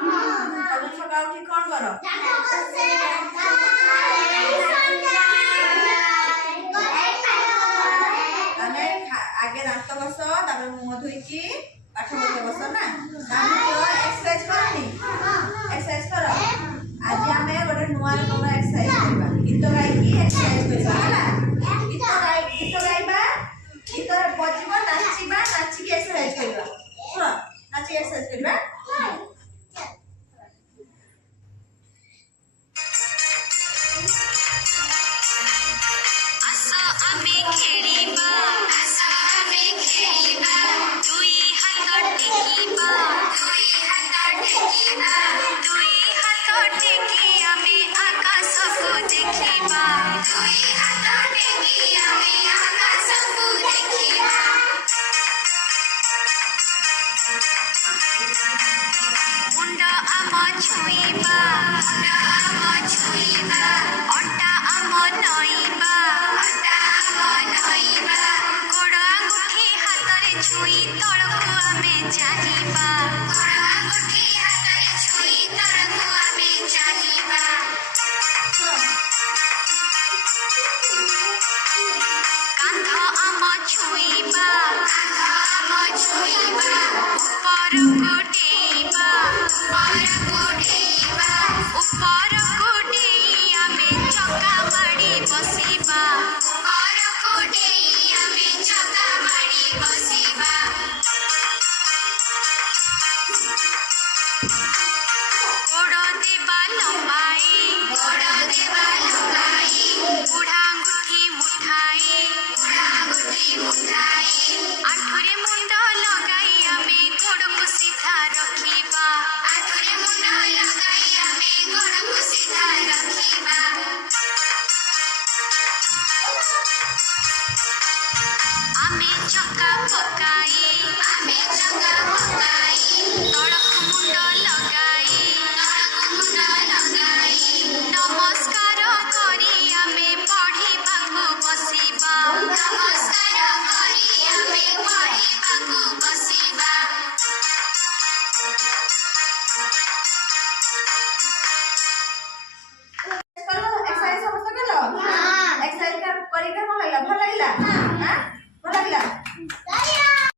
ସବୁଦିନ ସକାଳୁ ଉଠି କଣ କର? ତାହେଲେ ଆଗେ ଦାନ୍ତ ବସ, ତାପରେ ମୁହଁ ଧୋଇକି ପାଠ ପଢିତେ ବସ ନା। ଏକ୍ସରସାଇଜ କରନି? ଏକ୍ସରସାଇଜ କର। ଆଜି ଆମେ ଗୋଟେ ନୂଆ ରକମ ଏକ୍ସରସାଇଜ କରିବା। ଗୀତ ଗାଇକି ଏକ୍ସରସାଇଜ କରିବା ହେଲା। ଗୀତ ଗାଇବା, ଗୀତ ବଜିବ, ନାଚିବା, ନାଚିକି ଏକ୍ସରସାଇଜ କରିବା। ଶୁଣ, ନାଚିକି ଏକ୍ସରସାଇଜ କରିବା। मुंड आम छुईबा, अट्टा आम नईबा, गोड़ आंगुठी हाथ छुई तलकू आमे चाहिबा। कांध आम छुईबा, ऊपर कोटेइबा, ऊपर कोटेई आमे चका माड़ी बसिबा। गोड़ देबा लंबाई, बुढ़ा अंगुठी मुठाई, आंठुरे मुंड लगाई आमे गोड़ को सीधा रखिबा। आमे चक्का पकाई, तड़क मुंड लगाई, नमस्कार करी आमे पढ़िबाकू बसिबा।